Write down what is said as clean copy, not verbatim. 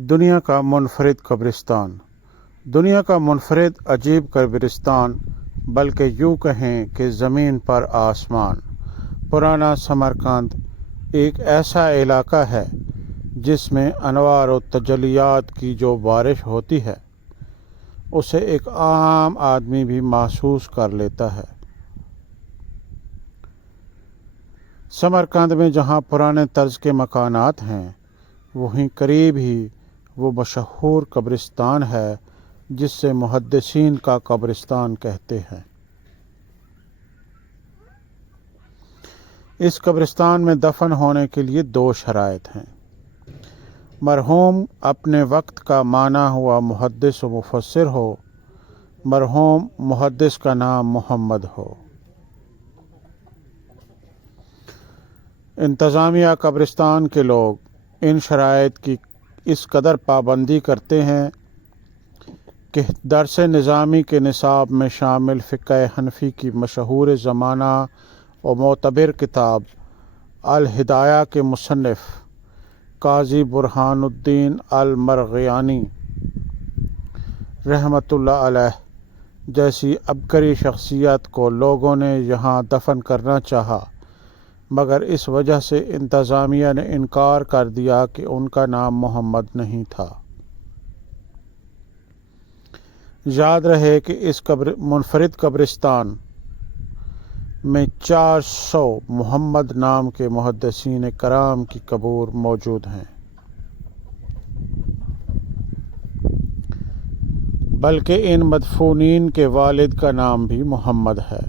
دنیا کا منفرد قبرستان۔ دنیا کا منفرد عجیب قبرستان، بلکہ یوں کہیں کہ زمین پر آسمان۔ پرانا سمرقند ایک ایسا علاقہ ہے جس میں انوار و تجلیات کی جو بارش ہوتی ہے اسے ایک عام آدمی بھی محسوس کر لیتا ہے۔ سمرقند میں جہاں پرانے طرز کے مکانات ہیں وہیں قریب ہی وہ مشہور قبرستان ہے جس سے محدثین کا قبرستان کہتے ہیں۔ اس قبرستان میں دفن ہونے کے لیے 2 شرائط ہیں: مرحوم اپنے وقت کا مانا ہوا محدث و مفسر ہو، مرحوم محدث کا نام محمد ہو۔ انتظامیہ قبرستان کے لوگ ان شرائط کی اس قدر پابندی کرتے ہیں کہ درس نظامی کے نصاب میں شامل فقہ حنفی کی مشہور زمانہ و معتبر کتاب الہدایہ کے مصنف قاضی برہان الدین المرغیانی رحمۃ اللہ علیہ جیسی عبقری شخصیت کو لوگوں نے یہاں دفن کرنا چاہا، مگر اس وجہ سے انتظامیہ نے انکار کر دیا کہ ان کا نام محمد نہیں تھا۔ یاد رہے کہ اس منفرد قبرستان میں 400 محمد نام کے محدثین کرام کی قبور موجود ہیں، بلکہ ان مدفونین کے والد کا نام بھی محمد ہے۔